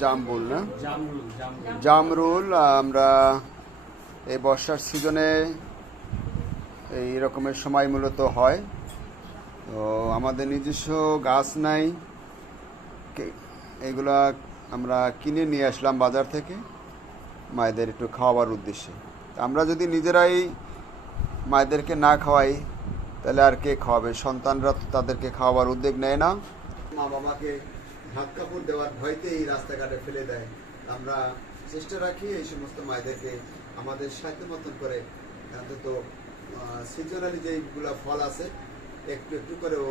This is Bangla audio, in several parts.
জামরুল না, জামরুল আমরা এই বর্ষার সিজনে এই রকমের সময় মূলত হয়। তো আমাদের নিজস্ব গাছ নাই, এগুলা আমরা কিনে নিয়ে আসলাম বাজার থেকে মায়েদের একটু খাওয়াবার উদ্দেশ্যে। আমরা যদি নিজেরাই মায়েদেরকে না খাওয়াই তাহলে আর কে খাওয়াবে? সন্তানরা তাদেরকে খাওয়াবার উদ্যোগ নেয় না, মা বাবাকে ভাত কাপড় দেওয়ার ভয়তে এই রাস্তাঘাটে ফেলে দেয়। আমরা চেষ্টা রাখি এই সমস্ত মায়েদেরকে আমাদের সাধ্য মতন করে অন্তত সিজনালি যেগুলা ফল আছে একটু একটু করেও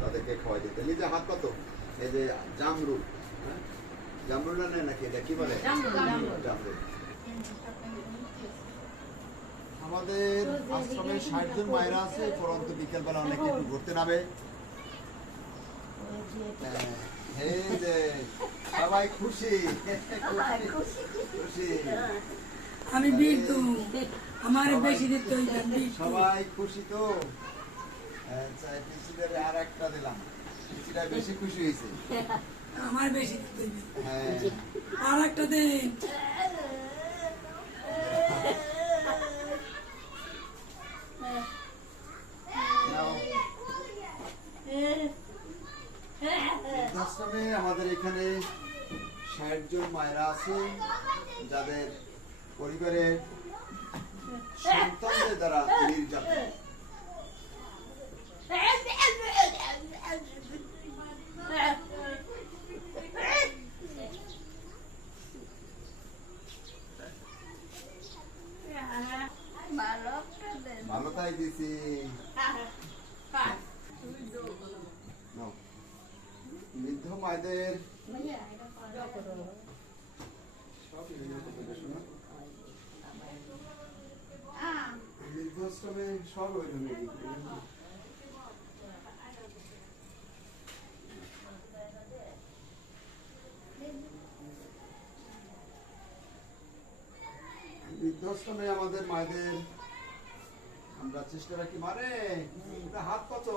তাদেরকে খাওয়াই দিতে। নিজে হাত কত এই যে জামরুল, হ্যাঁ জামরুল না নাকি এটা কি বলে? জামরুল। আমাদের আশ্রমে 60 জন মায়েরা আছে। পরন্ত বিকেলবেলা অনেকে একটু ঘুরতে নামে। সবাই খুশি খুশি, আমি বিদ্যু আমার বেশি দিতে সবাই খুশি তো। আর একটা দিলাম, বেশি খুশি হয়েছে, আমার বেশি দিতে হ্যাঁ আর একটা দিন। আশ্রমে আমাদের এখানে 60 জন মায়েরা আছে যাদের পরিবারের সন্তানদের দ্বারা নির্যাতন। ভালো তাই দিছি। বৃদ্ধ মায়েদের বৃদ্ধাশ্রমে সব ওই বৃদ্ধাশ্রমে আমাদের মায়েদের আমরা চেষ্টা রাখি। মানে হাত কত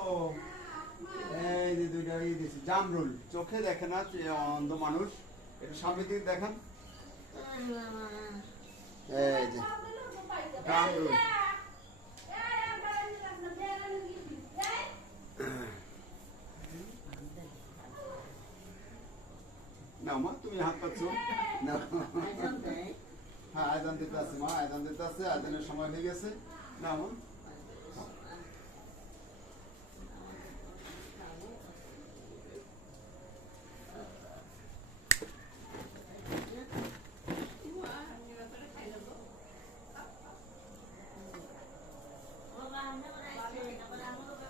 এই যে দুইটা দিয়েছি জামরুল, চোখে দেখে না অন্ধ মানুষ, একটু সামনে দিকে দেখান। এই যে জামরুল, না মা তুমি হাত পাচ্ছ না? হ্যাঁ আয়োজন দিতে আছে মা, আয়োজন দিতে আছে, আয়োজনের সময় হয়ে গেছে। না মা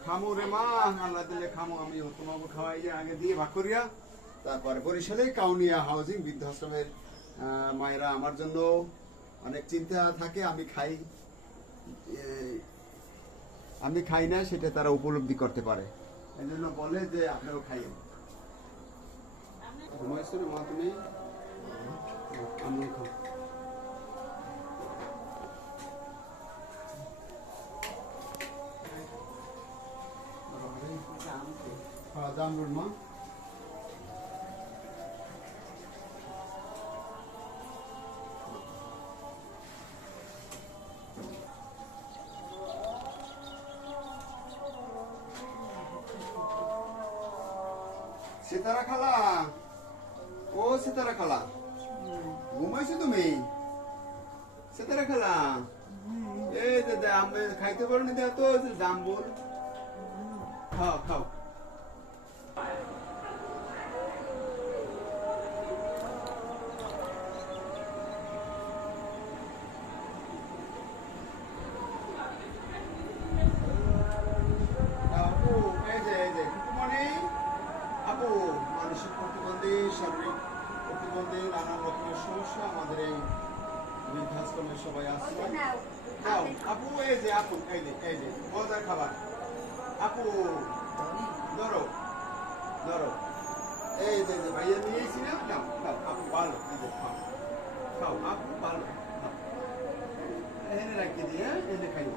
খামো রে মা, আল্লাহ দিলে খামো। আমি তোমাকে খাওয়াই যে আগে দিয়ে ভাগ করিয়া। তারপরে বরিশালে কাউনিয়া হাউজিং বৃদ্ধাশ্রমের মায়েরা আমার জন্য অনেক চিন্তা থাকে। আমি খাই না সেটা তারা উপলব্ধি করতে পারে, এই জন্য বলে যে আপনারাও খাইয়েন। ঘুমাইছো না মা তুমি? আমি খাও। জামরুল মা সিতারা খালা, ও সিতারা খালা ঘুমাইছো তুমি? সিতারা খালা এই যে আমি খাইতে পারো নি দেখ তো জামরুল, খাও খাও। আপু মানসিক প্রতিবন্ধী, শারীরিক প্রতিবন্ধী, নানান রকমের সমস্যা আমাদের এই বৃদ্ধাশ্রমে সবাই আসছে। আপু এই যে আপু এই যে মজার খাবার। আপু ধরো ধরো, এই যে ভাইয়া নিয়েছি না, খাও খাও আপু ভালো, এই যে খাও খাও আপু ভালো, এনে রাখি দিয়ে এনে খাই।